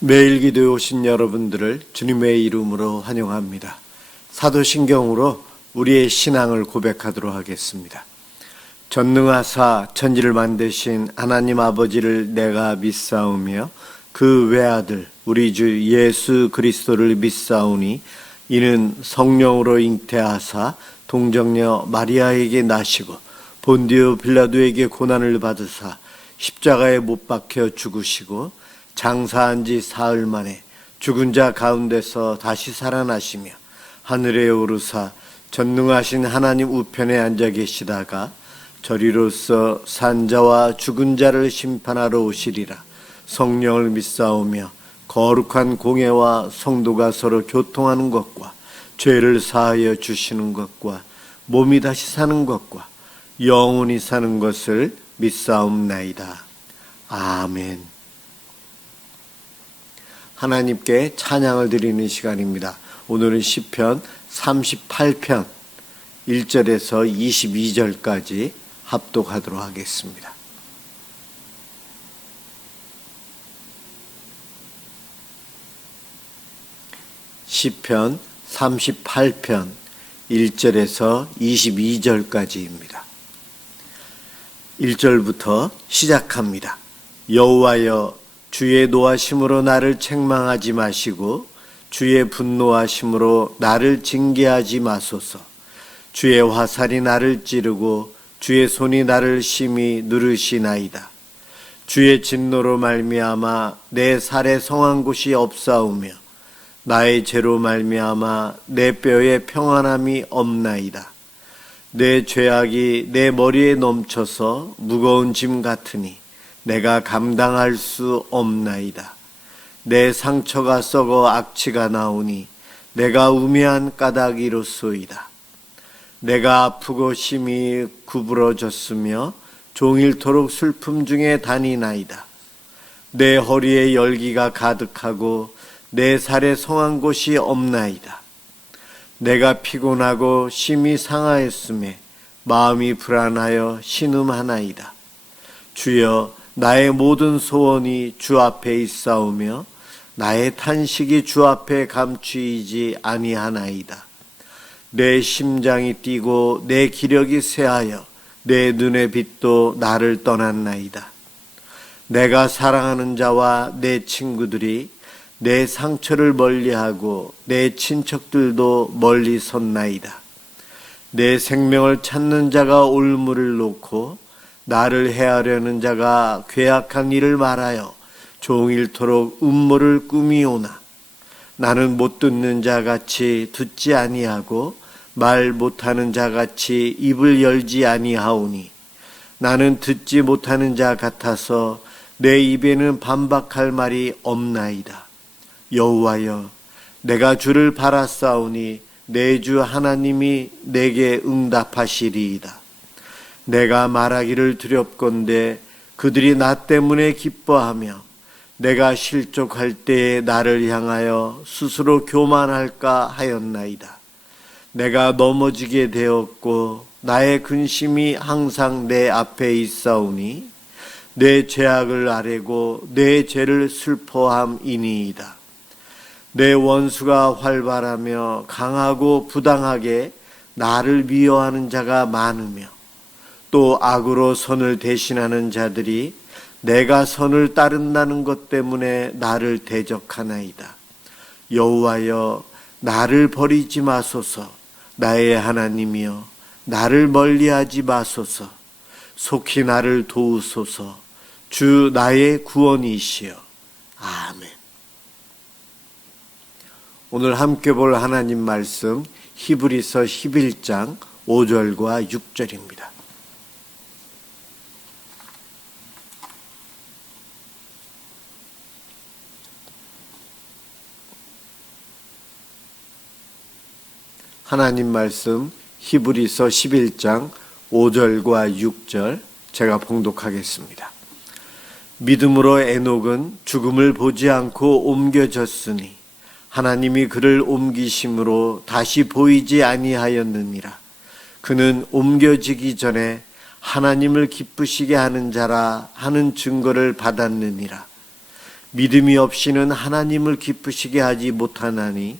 매일 기도에 오신 여러분들을 주님의 이름으로 환영합니다. 사도신경으로 우리의 신앙을 고백하도록 하겠습니다. 전능하사 천지를 만드신 하나님 아버지를 내가 믿사오며 그 외아들 우리 주 예수 그리스도를 믿사오니 이는 성령으로 잉태하사 동정녀 마리아에게 나시고 본디오 빌라도에게 고난을 받으사 십자가에 못 박혀 죽으시고 장사한 지 사흘 만에 죽은 자 가운데서 다시 살아나시며 하늘에 오르사 전능하신 하나님 우편에 앉아 계시다가 저리로서 산 자와 죽은 자를 심판하러 오시리라. 성령을 믿사오며 거룩한 공예와 성도가 서로 교통하는 것과 죄를 사하여 주시는 것과 몸이 다시 사는 것과 영원히 사는 것을 믿사옵나이다. 아멘. 하나님께 찬양을 드리는 시간입니다. 오늘은 시편 38편 1절에서 22절까지 합독하도록 하겠습니다. 시편 38편 1절에서 22절까지입니다. 1절부터 시작합니다. 여호와여 주의 노하심으로 나를 책망하지 마시고 주의 분노하심으로 나를 징계하지 마소서. 주의 화살이 나를 찌르고 주의 손이 나를 심히 누르시나이다. 주의 진노로 말미암아 내 살에 성한 곳이 없사오며 나의 죄로 말미암아 내 뼈에 평안함이 없나이다. 내 죄악이 내 머리에 넘쳐서 무거운 짐 같으니 내가 감당할 수 없나이다. 내 상처가 썩어 악취가 나오니 내가 우매한 까닭이로소이다. 내가 아프고 심히 구부러졌으며 종일토록 슬픔 중에 다니나이다. 내 허리에 열기가 가득하고 내 살에 성한 곳이 없나이다. 내가 피곤하고 심히 상하였음에 마음이 불안하여 신음하나이다. 주여 나의 모든 소원이 주 앞에 있사오며 나의 탄식이 주 앞에 감추이지 아니하나이다. 내 심장이 뛰고 내 기력이 쇠하여 내 눈의 빛도 나를 떠났나이다. 내가 사랑하는 자와 내 친구들이 내 상처를 멀리하고 내 친척들도 멀리 섰나이다. 내 생명을 찾는 자가 올무를 놓고 나를 해하려는 자가 괴악한 일을 말하여 종일토록 음모를 꾸미오나 나는 못 듣는 자같이 듣지 아니하고 말 못하는 자같이 입을 열지 아니하오니 나는 듣지 못하는 자 같아서 내 입에는 반박할 말이 없나이다. 여호와여 내가 주를 바라싸우니 내 주 하나님이 내게 응답하시리이다. 내가 말하기를 두렵건대 그들이 나 때문에 기뻐하며 내가 실족할 때에 나를 향하여 스스로 교만할까 하였나이다. 내가 넘어지게 되었고 나의 근심이 항상 내 앞에 있사오니 내 죄악을 아뢰고 내 죄를 슬퍼함이니이다. 내 원수가 활발하며 강하고 부당하게 나를 미워하는 자가 많으며 또 악으로 선을 대신하는 자들이 내가 선을 따른다는 것 때문에 나를 대적하나이다. 여호와여 나를 버리지 마소서. 나의 하나님이여 나를 멀리하지 마소서. 속히 나를 도우소서. 주 나의 구원이시여. 아멘. 오늘 함께 볼 하나님 말씀 히브리서 11장 5절과 6절입니다. 하나님 말씀 히브리서 11장 5절과 6절 제가 봉독하겠습니다. 믿음으로 에녹은 죽음을 보지 않고 옮겨졌으니 하나님이 그를 옮기심으로 다시 보이지 아니하였느니라. 그는 옮겨지기 전에 하나님을 기쁘시게 하는 자라 하는 증거를 받았느니라. 믿음이 없이는 하나님을 기쁘시게 하지 못하나니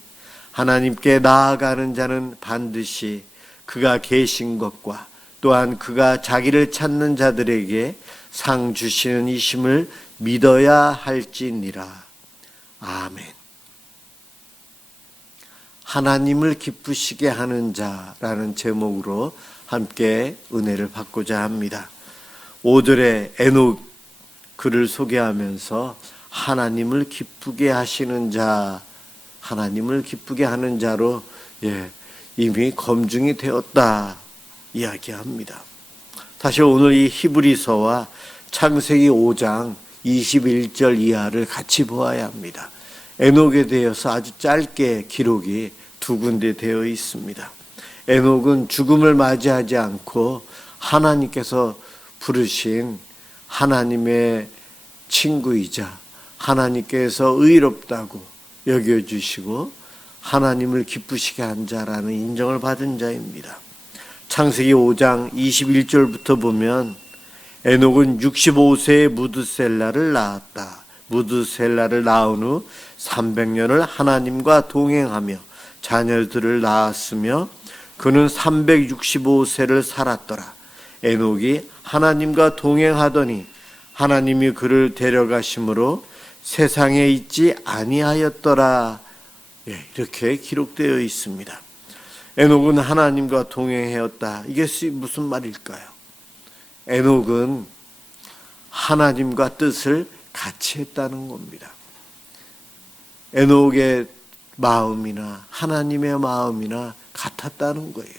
하나님께 나아가는 자는 반드시 그가 계신 것과 또한 그가 자기를 찾는 자들에게 상 주시는 이심을 믿어야 할지니라. 아멘. 하나님을 기쁘시게 하는 자라는 제목으로 함께 은혜를 받고자 합니다. 5절에 에녹 그를 소개하면서 하나님을 기쁘게 하시는 자, 하나님을 기쁘게 하는 자로 이미 검증이 되었다 이야기합니다. 사실 오늘 이 히브리서와 창세기 5장 21절 이하를 같이 보아야 합니다. 에녹에 대해서 아주 짧게 기록이 두 군데 되어 있습니다. 에녹은 죽음을 맞이하지 않고 하나님께서 부르신 하나님의 친구이자 하나님께서 의롭다고 여겨주시고 하나님을 기쁘시게 한 자라는 인정을 받은 자입니다. 창세기 5장 21절부터 보면 에녹은 65세에 무드셀라를 낳았다. 무드셀라를 낳은 후 300년을 하나님과 동행하며 자녀들을 낳았으며 그는 365세를 살았더라. 에녹이 하나님과 동행하더니 하나님이 그를 데려가심으로 세상에 있지 아니하였더라. 이렇게 기록되어 있습니다. 에녹은 하나님과 동행하였다. 이게 무슨 말일까요? 에녹은 하나님과 뜻을 같이 했다는 겁니다. 에녹의 마음이나 하나님의 마음이나 같았다는 거예요.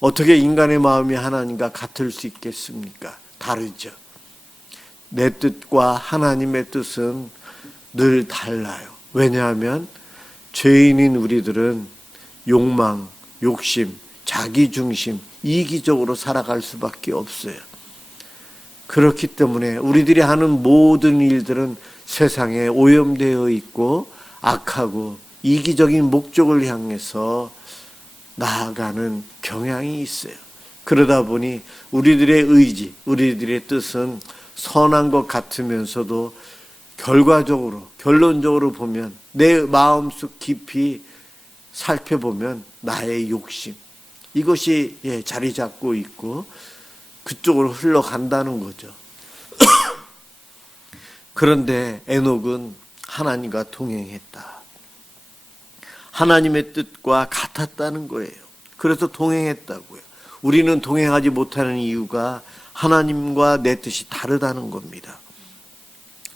어떻게 인간의 마음이 하나님과 같을 수 있겠습니까? 다르죠. 내 뜻과 하나님의 뜻은 늘 달라요. 왜냐하면 죄인인 우리들은 욕망, 욕심, 자기중심, 이기적으로 살아갈 수밖에 없어요. 그렇기 때문에 우리들이 하는 모든 일들은 세상에 오염되어 있고 악하고 이기적인 목적을 향해서 나아가는 경향이 있어요. 그러다 보니 우리들의 의지, 우리들의 뜻은 선한 것 같으면서도 결론적으로 보면 내 마음속 깊이 살펴보면 나의 욕심, 이것이 자리 잡고 있고 그쪽으로 흘러간다는 거죠. 그런데 에녹은 하나님과 동행했다. 하나님의 뜻과 같았다는 거예요. 그래서 동행했다고요. 우리는 동행하지 못하는 이유가 하나님과 내 뜻이 다르다는 겁니다.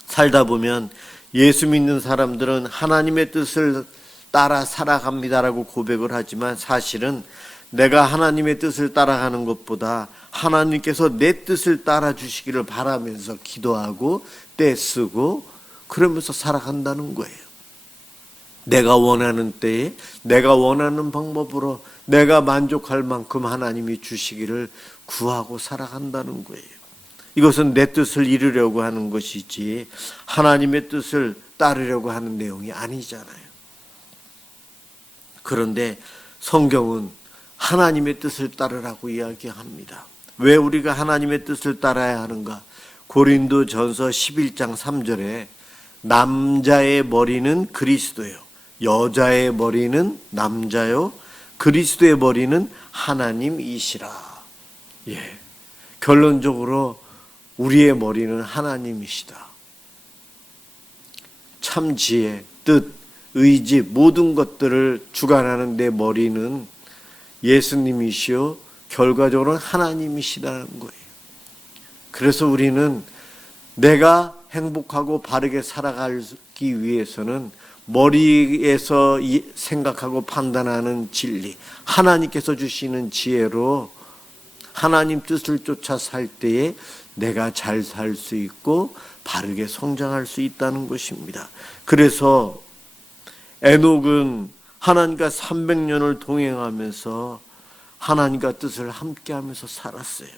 살다 보면 예수 믿는 사람들은 하나님의 뜻을 따라 살아갑니다라고 고백을 하지만 사실은 내가 하나님의 뜻을 따라가는 것보다 하나님께서 내 뜻을 따라 주시기를 바라면서 기도하고 떼쓰고 그러면서 살아간다는 거예요. 내가 원하는 때에 내가 원하는 방법으로 내가 만족할 만큼 하나님이 주시기를 구하고 살아간다는 거예요. 이것은 내 뜻을 이루려고 하는 것이지 하나님의 뜻을 따르려고 하는 내용이 아니잖아요. 그런데 성경은 하나님의 뜻을 따르라고 이야기합니다. 왜 우리가 하나님의 뜻을 따라야 하는가? 고린도전서 11장 3절에 남자의 머리는 그리스도요, 여자의 머리는 남자요, 그리스도의 머리는 하나님이시라. 결론적으로 우리의 머리는 하나님이시다. 참 지혜, 뜻, 의지 모든 것들을 주관하는 내 머리는 예수님이시요 결과적으로는 하나님이시라는 거예요. 그래서 우리는 내가 행복하고 바르게 살아가기 위해서는 머리에서 생각하고 판단하는 진리, 하나님께서 주시는 지혜로 하나님 뜻을 쫓아 살 때에 내가 잘 살 수 있고 바르게 성장할 수 있다는 것입니다. 그래서 에녹은 하나님과 300년을 동행하면서 하나님과 뜻을 함께하면서 살았어요.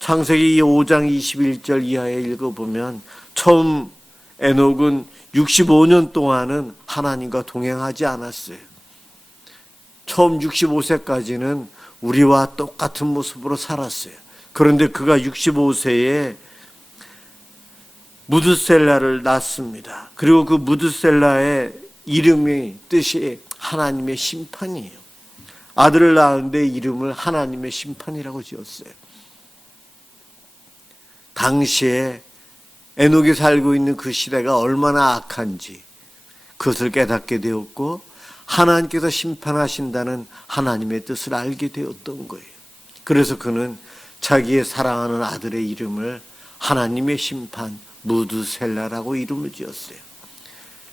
창세기 5장 21절 이하에 읽어보면 처음 에녹은 65년 동안은 하나님과 동행하지 않았어요. 처음 65세까지는 우리와 똑같은 모습으로 살았어요. 그런데 그가 65세에 무드셀라를 낳습니다. 그리고 그 무드셀라의 이름의 뜻이 하나님의 심판이에요. 아들을 낳았는데 이름을 하나님의 심판이라고 지었어요. 당시에 에녹이 살고 있는 그 시대가 얼마나 악한지 그것을 깨닫게 되었고, 하나님께서 심판하신다는 하나님의 뜻을 알게 되었던 거예요. 그래서 그는 자기의 사랑하는 아들의 이름을 하나님의 심판 무드셀라라고 이름을 지었어요.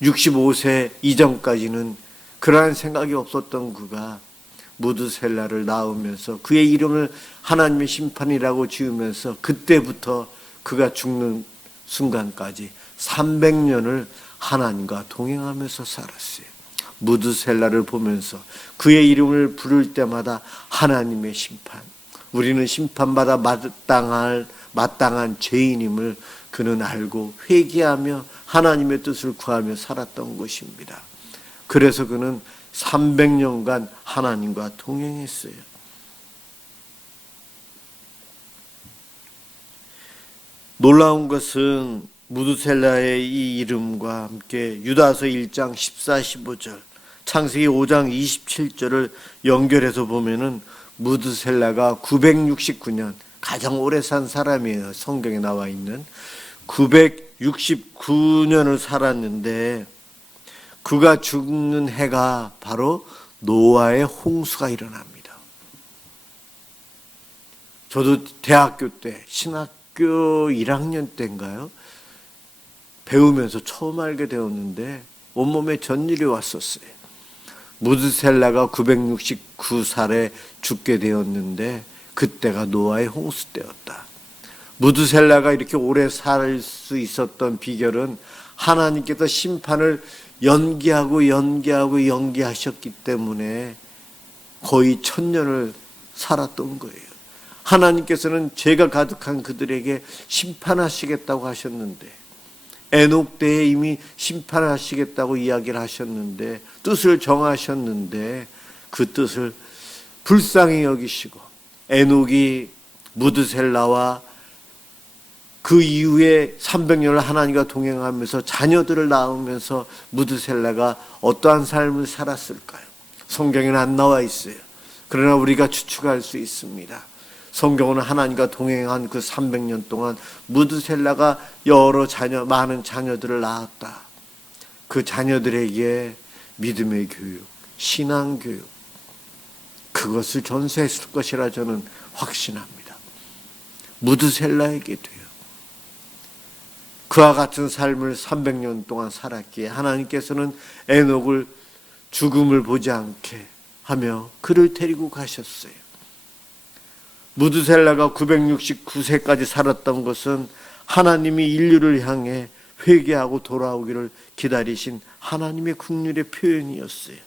65세 이전까지는 그러한 생각이 없었던 그가 무드셀라를 낳으면서 그의 이름을 하나님의 심판이라고 지으면서 그때부터 그가 죽는 순간까지 300년을 하나님과 동행하면서 살았어요. 무드셀라를 보면서 그의 이름을 부를 때마다 하나님의 심판, 우리는 심판받아 마땅한 죄인임을 그는 알고 회개하며 하나님의 뜻을 구하며 살았던 것입니다. 그래서 그는 300년간 하나님과 동행했어요. 놀라운 것은 무드셀라의 이 이름과 함께 유다서 1장 14, 15절, 창세기 5장 27절을 연결해서 보면은 무드셀라가 969년, 가장 오래 산 사람이에요. 성경에 나와 있는 969년을 살았는데, 그가 죽는 해가 바로 노아의 홍수가 일어납니다. 저도 대학교 때, 신학교 1학년 때인가요? 배우면서 처음 알게 되었는데 온몸에 전율이 왔었어요. 무드셀라가 969살에 죽게 되었는데 그때가 노아의 홍수 때였다. 무드셀라가 이렇게 오래 살 수 있었던 비결은 하나님께서 심판을 연기하셨기 때문에 거의 1000년을 살았던 거예요. 하나님께서는 죄가 가득한 그들에게 심판하시겠다고 하셨는데, 에녹 때에 이미 심판하시겠다고 이야기를 하셨는데, 뜻을 정하셨는데 그 뜻을 불쌍히 여기시고, 에녹이 무드셀라와 그 이후에 300년을 하나님과 동행하면서 자녀들을 낳으면서 무드셀라가 어떠한 삶을 살았을까요? 성경에는 안 나와 있어요. 그러나 우리가 추측할 수 있습니다. 성경은 하나님과 동행한 그 300년 동안 무드셀라가 많은 자녀들을 낳았다. 그 자녀들에게 믿음의 교육, 신앙 교육, 그것을 전수했을 것이라 저는 확신합니다. 무드셀라에게도요. 그와 같은 삶을 300년 동안 살았기에 하나님께서는 에녹을 죽음을 보지 않게 하며 그를 데리고 가셨어요. 무드셀라가 969세까지 살았던 것은 하나님이 인류를 향해 회개하고 돌아오기를 기다리신 하나님의 긍휼의 표현이었어요.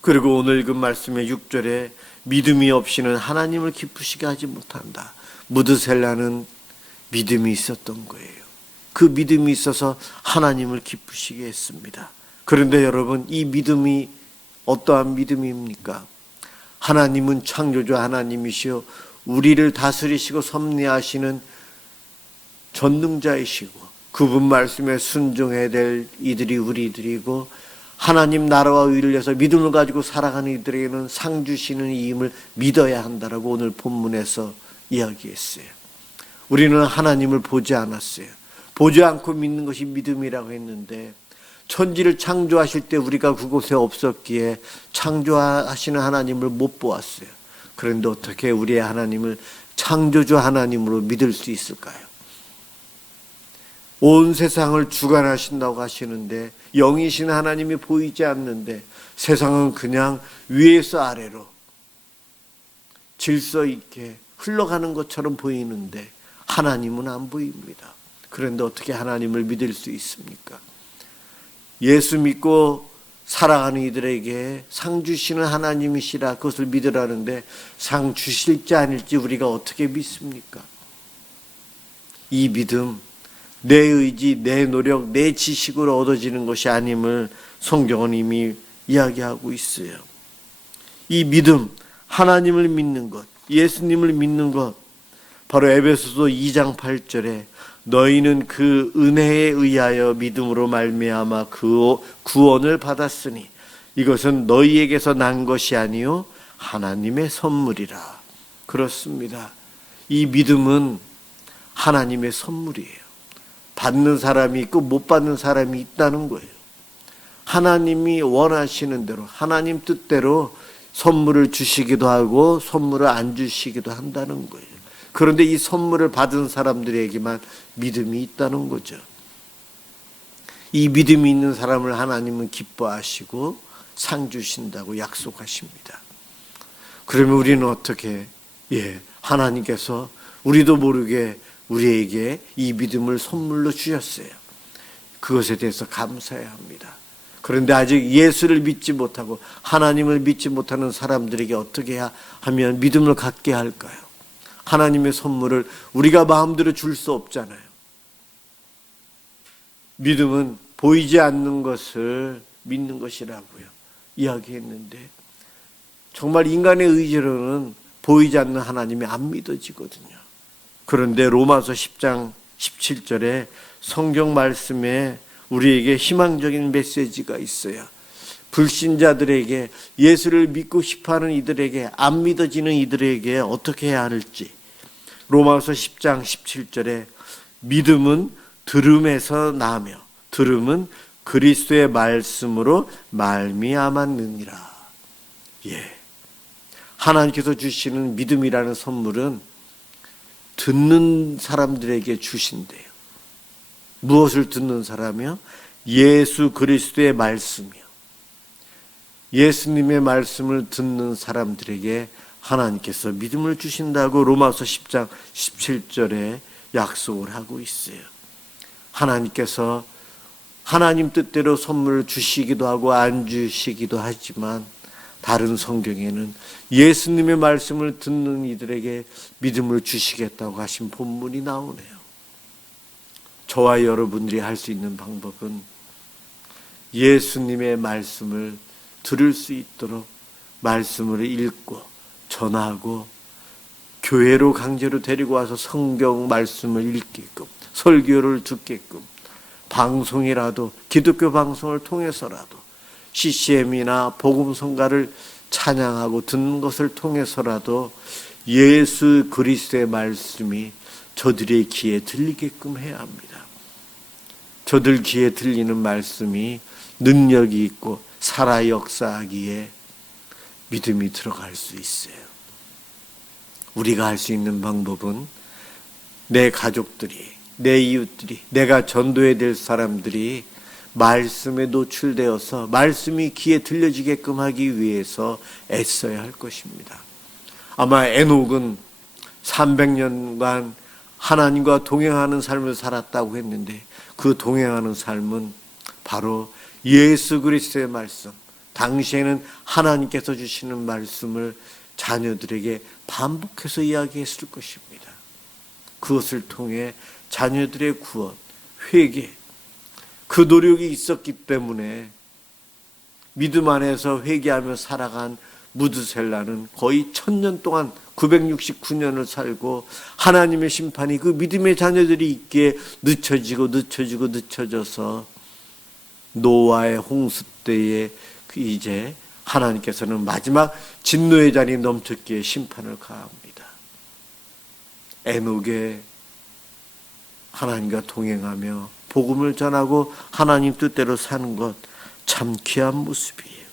그리고 오늘 그 말씀의 6절에 믿음이 없이는 하나님을 기쁘시게 하지 못한다. 무드셀라는 믿음이 있었던 거예요. 그 믿음이 있어서 하나님을 기쁘시게 했습니다. 그런데 여러분, 이 믿음이 어떠한 믿음입니까? 하나님은 창조주 하나님이시요 우리를 다스리시고 섭리하시는 전능자이시고 그분 말씀에 순종해야 될 이들이 우리들이고, 하나님 나라와 의를 위해서 믿음을 가지고 살아가는 이들에게는 상 주시는 이임을 믿어야 한다라고 오늘 본문에서 이야기했어요. 우리는 하나님을 보지 않았어요. 보지 않고 믿는 것이 믿음이라고 했는데, 천지를 창조하실 때 우리가 그곳에 없었기에 창조하시는 하나님을 못 보았어요. 그런데 어떻게 우리의 하나님을 창조주 하나님으로 믿을 수 있을까요? 온 세상을 주관하신다고 하시는데 영이신 하나님이 보이지 않는데, 세상은 그냥 위에서 아래로 질서 있게 흘러가는 것처럼 보이는데 하나님은 안 보입니다. 그런데 어떻게 하나님을 믿을 수 있습니까? 예수 믿고 살아가는 이들에게 상 주시는 하나님이시라 그것을 믿으라는데 상 주실지 아닐지 우리가 어떻게 믿습니까? 이 믿음, 내 의지, 내 노력, 내 지식으로 얻어지는 것이 아님을 성경은 이미 이야기하고 있어요. 이 믿음, 하나님을 믿는 것, 예수님을 믿는 것, 바로 에베소서 2장 8절에 너희는 그 은혜에 의하여 믿음으로 말미암아 그 구원을 받았으니 이것은 너희에게서 난 것이 아니요 하나님의 선물이라. 그렇습니다. 이 믿음은 하나님의 선물이에요. 받는 사람이 있고 못 받는 사람이 있다는 거예요. 하나님이 원하시는 대로 하나님 뜻대로 선물을 주시기도 하고 선물을 안 주시기도 한다는 거예요. 그런데 이 선물을 받은 사람들에게만 믿음이 있다는 거죠. 이 믿음이 있는 사람을 하나님은 기뻐하시고 상 주신다고 약속하십니다. 그러면 우리는 어떻게 하나님께서 우리도 모르게 우리에게 이 믿음을 선물로 주셨어요. 그것에 대해서 감사해야 합니다. 그런데 아직 예수를 믿지 못하고 하나님을 믿지 못하는 사람들에게 어떻게 하면 믿음을 갖게 할까요? 하나님의 선물을 우리가 마음대로 줄 수 없잖아요. 믿음은 보이지 않는 것을 믿는 것이라고요 이야기했는데 정말 인간의 의지로는 보이지 않는 하나님이 안 믿어지거든요. 그런데 로마서 10장 17절에 성경 말씀에 우리에게 희망적인 메시지가 있어요. 불신자들에게, 예수를 믿고 싶어하는 이들에게, 안 믿어지는 이들에게 어떻게 해야 할지. 로마서 10장 17절에 믿음은 들음에서 나며 들음은 그리스도의 말씀으로 말미암았느니라. 하나님께서 주시는 믿음이라는 선물은 듣는 사람들에게 주신대요. 무엇을 듣는 사람이요? 예수 그리스도의 말씀이요. 예수님의 말씀을 듣는 사람들에게 하나님께서 믿음을 주신다고 로마서 10장 17절에 약속을 하고 있어요. 하나님께서 하나님 뜻대로 선물을 주시기도 하고 안 주시기도 하지만 다른 성경에는 예수님의 말씀을 듣는 이들에게 믿음을 주시겠다고 하신 본문이 나오네요. 저와 여러분들이 할 수 있는 방법은 예수님의 말씀을 들을 수 있도록 말씀을 읽고 전하고 교회로 강제로 데리고 와서 성경 말씀을 읽게끔 설교를 듣게끔 방송이라도 기독교 방송을 통해서라도 CCM이나 복음성가를 찬양하고 듣는 것을 통해서라도 예수 그리스도의 말씀이 저들의 귀에 들리게끔 해야 합니다. 저들 귀에 들리는 말씀이 능력이 있고 살아 역사하기에 믿음이 들어갈 수 있어요. 우리가 할 수 있는 방법은 내 가족들이, 내 이웃들이, 내가 전도해야 될 사람들이 말씀에 노출되어서 말씀이 귀에 들려지게끔 하기 위해서 애써야 할 것입니다. 아마 에녹은 300년간 하나님과 동행하는 삶을 살았다고 했는데 그 동행하는 삶은 바로 예수 그리스도의 말씀, 당시에는 하나님께서 주시는 말씀을 자녀들에게 반복해서 이야기했을 것입니다. 그것을 통해 자녀들의 구원, 회개, 그 노력이 있었기 때문에 믿음 안에서 회개하며 살아간 무드셀라는 거의 1000년 동안 969년을 살고 하나님의 심판이 그 믿음의 자녀들이 있기에 늦춰져서 노아의 홍수 때에 이제 하나님께서는 마지막 진노의 잔이 넘쳤기에 심판을 가합니다. 에녹의 하나님과 동행하며 복음을 전하고 하나님 뜻대로 사는 것 참 귀한 모습이에요.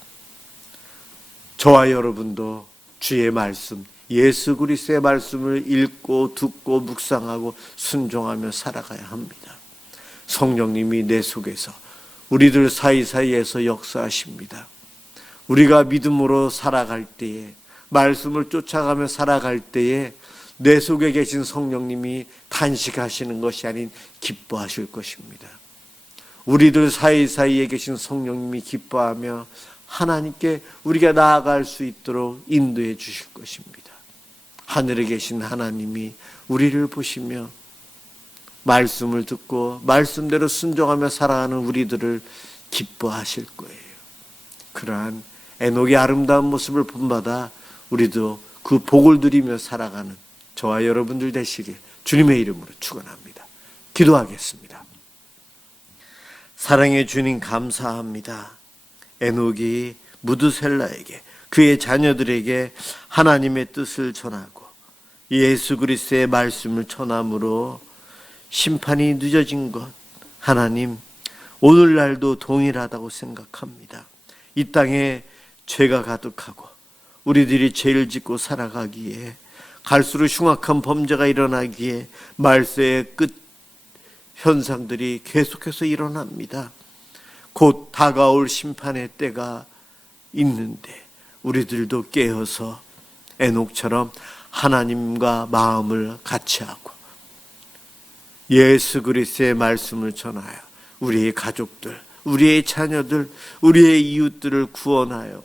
저와 여러분도 주의 말씀, 예수 그리스도의 말씀을 읽고 듣고 묵상하고 순종하며 살아가야 합니다. 성령님이 내 속에서 우리들 사이사이에서 역사하십니다. 우리가 믿음으로 살아갈 때에, 말씀을 쫓아가며 살아갈 때에 내 속에 계신 성령님이 탄식하시는 것이 아닌 기뻐하실 것입니다. 우리들 사이사이에 계신 성령님이 기뻐하며 하나님께 우리가 나아갈 수 있도록 인도해 주실 것입니다. 하늘에 계신 하나님이 우리를 보시며 말씀을 듣고 말씀대로 순종하며 살아가는 우리들을 기뻐하실 거예요. 그러한 에녹의 아름다운 모습을 본받아 우리도 그 복을 누리며 살아가는 저와 여러분들 되시길 주님의 이름으로 축원합니다. 기도하겠습니다. 사랑의 주님 감사합니다. 에녹이 무드셀라에게 그의 자녀들에게 하나님의 뜻을 전하고 예수 그리스도의 말씀을 전함으로 심판이 늦어진 것 하나님 오늘날도 동일하다고 생각합니다. 이 땅에 죄가 가득하고 우리들이 죄를 짓고 살아가기에 갈수록 흉악한 범죄가 일어나기에 말세의 끝 현상들이 계속해서 일어납니다. 곧 다가올 심판의 때가 있는데 우리들도 깨어서 에녹처럼 하나님과 마음을 같이하고 예수 그리스도의 말씀을 전하여 우리의 가족들, 우리의 자녀들, 우리의 이웃들을 구원하여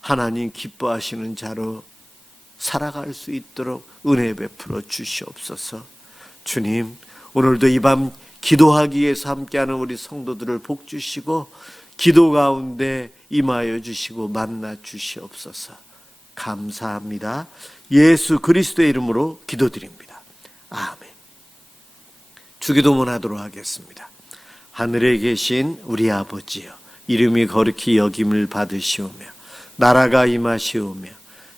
하나님 기뻐하시는 자로 살아갈 수 있도록 은혜 베풀어 주시옵소서. 주님, 오늘도 이 밤 기도하기 위해서 함께하는 우리 성도들을 복 주시고 기도 가운데 임하여 주시고 만나 주시옵소서. 감사합니다. 예수 그리스도의 이름으로 기도드립니다. 아멘. 주기도문 하도록 하겠습니다. 하늘에 계신 우리 아버지여, 이름이 거룩히 여김을 받으시오며 나라가 임하시오며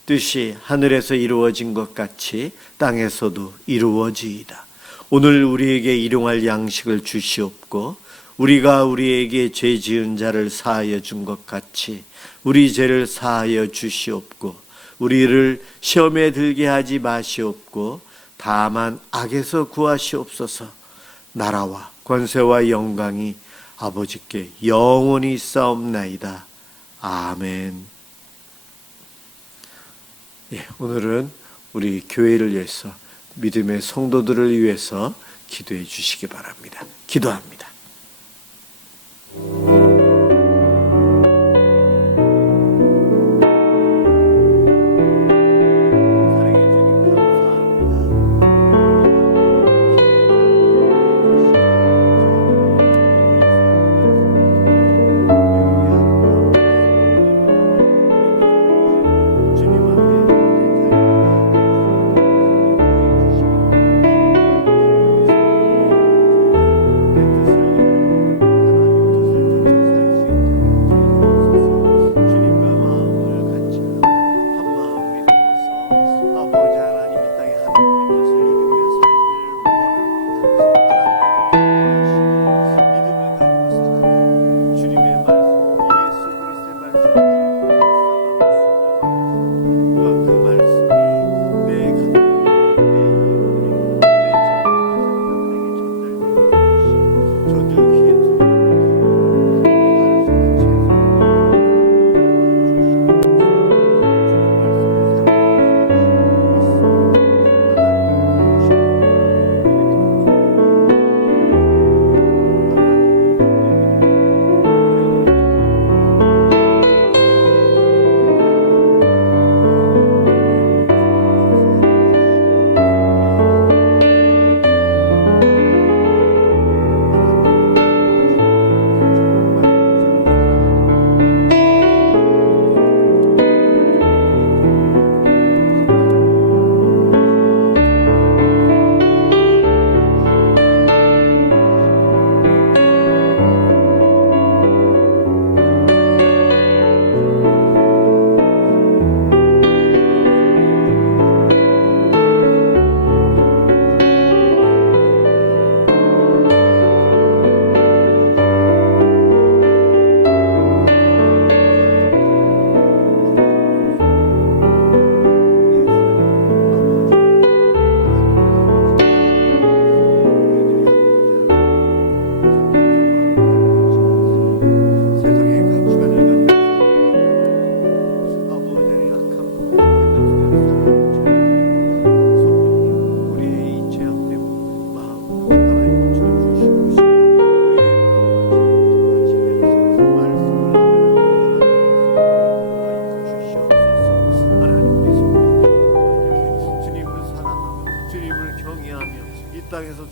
뜻이 하늘에서 이루어진 것 같이 땅에서도 이루어지이다. 오늘 우리에게 일용할 양식을 주시옵고 우리가 우리에게 죄 지은 자를 사하여 준 것 같이 우리 죄를 사하여 주시옵고 우리를 시험에 들게 하지 마시옵고 다만 악에서 구하시옵소서. 나라와 권세와 영광이 아버지께 영원히 있사옵나이다. 아멘. 오늘은 우리 교회를 위해서 믿음의 성도들을 위해서 기도해 주시기 바랍니다. 기도합니다.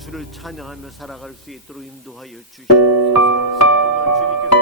주를 찬양하며 살아갈 수 있도록 인도하여 주시옵소서. 정말 주님께서